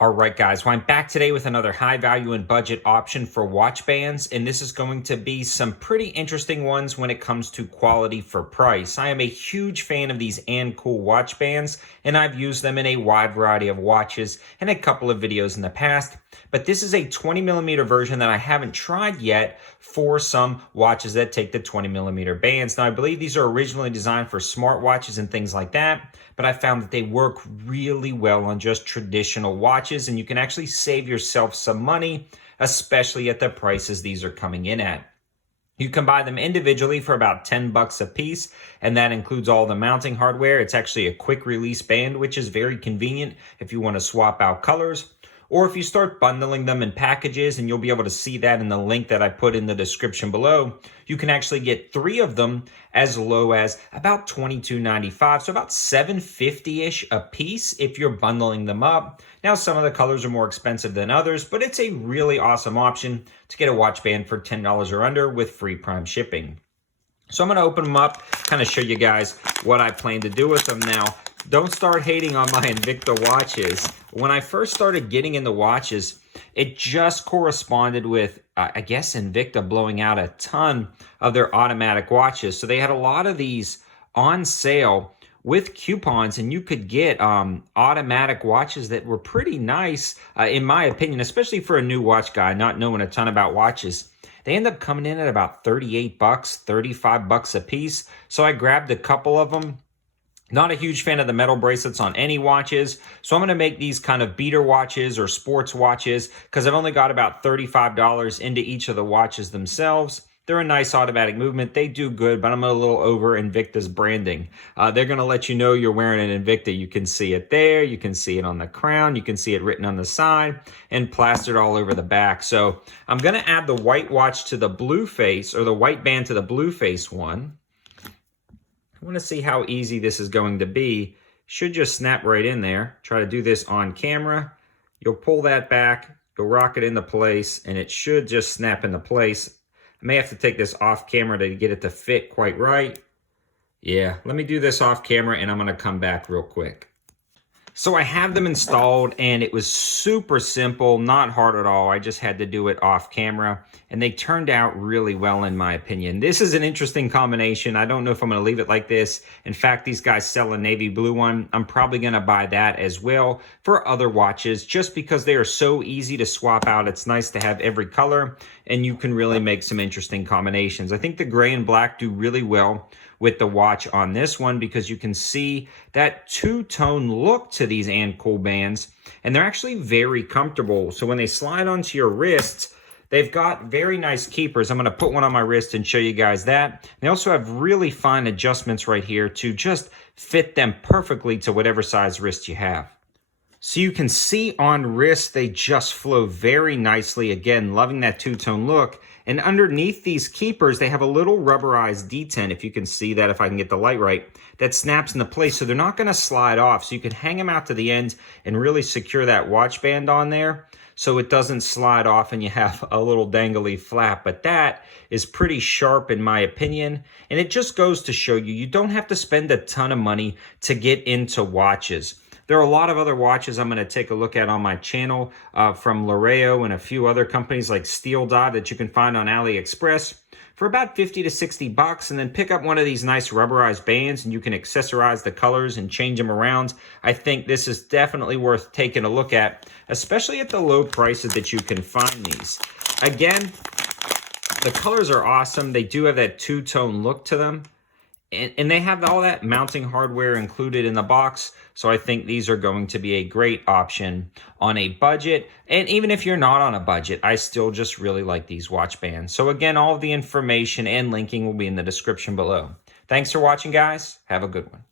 All right, guys. Well, I'm back today with another high value and budget option for watch bands, and this is going to be some pretty interesting ones when it comes to quality for price. I am a huge fan of these ANCOOL watch bands, and I've used them in a wide variety of watches and a couple of videos in the past. But this is a 20mm version that I haven't tried yet for some watches that take the 20mm bands. Now, I believe these are originally designed for smartwatches and things like that, but I found that they work really well on just traditional watches, and you can actually save yourself some money, especially at the prices these are coming in at. You can buy them individually for about 10 bucks a piece, and that includes all the mounting hardware. It's actually a quick release band, which is very convenient if you want to swap out colors. Or if you start bundling them in packages, and you'll be able to see that in the link that I put in the description below, you can actually get 3 of them as low as about $22.95, so about $7.50-ish a piece if you're bundling them up. Now, some of the colors are more expensive than others, but it's a really awesome option to get a watch band for $10 or under with free Prime shipping. So I'm going to open them up, kind of show you guys what I plan to do with them. Now, don't start hating on my Invicta watches. When I first started getting into watches, it just corresponded with, I guess, Invicta blowing out a ton of their automatic watches. So they had a lot of these on sale with coupons, and you could get automatic watches that were pretty nice, in my opinion, especially for a new watch guy, not knowing a ton about watches. They end up coming in at about 38 bucks, 35 bucks a piece. So I grabbed a couple of them. Not a huge fan of the metal bracelets on any watches, so I'm going to make these kind of beater watches or sports watches because I've only got about $35 into each of the watches themselves. They're a nice automatic movement. They do good, but I'm a little over Invicta's branding. They're going to let you know you're wearing an Invicta. You can see it there. You can see it on the crown. You can see it written on the side and plastered all over the back. So I'm going to add the white watch to the blue face, or the white band to the blue face one. I want to see how easy this is going to be. Should just snap right in there. Try to do this on camera. You'll pull that back, you'll rock it into place, and it should just snap into place. I may have to take this off camera to get it to fit quite right. Yeah, let me do this off camera and I'm going to come back real quick. So I have them installed, and it was super simple, not hard at all. I just had to do it off camera, and they turned out really well in my opinion. This is an interesting combination. I don't know if I'm going to leave it like this. In fact, these guys sell a navy blue one. I'm probably going to buy that as well for other watches just because they are so easy to swap out. It's nice to have every color, and you can really make some interesting combinations. I think the gray and black do really well with the watch on this one because you can see that two-tone look to these ANCOOL bands, and they're actually very comfortable. So when they slide onto your wrists, they've got very nice keepers. I'm going to put one on my wrist and show you guys that. They also have really fine adjustments right here to just fit them perfectly to whatever size wrist you have. So you can see on wrist, they just flow very nicely. Again, loving that two-tone look. And underneath these keepers, they have a little rubberized detent, if you can see that, if I can get the light right, that snaps into place. So they're not going to slide off. So you can hang them out to the end and really secure that watch band on there so it doesn't slide off and you have a little dangly flap. But that is pretty sharp in my opinion. And it just goes to show you, you don't have to spend a ton of money to get into watches. There are a lot of other watches I'm going to take a look at on my channel from Loreo and a few other companies like Steel Dot that you can find on AliExpress for about 50 to 60 bucks, and then pick up one of these nice rubberized bands and you can accessorize the colors and change them around. I think this is definitely worth taking a look at, especially at the low prices that you can find these. Again, the colors are awesome. They do have that two-tone look to them. And they have all that mounting hardware included in the box. So I think these are going to be a great option on a budget. And even if you're not on a budget, I still just really like these watch bands. So again, all of the information and linking will be in the description below. Thanks for watching, guys. Have a good one.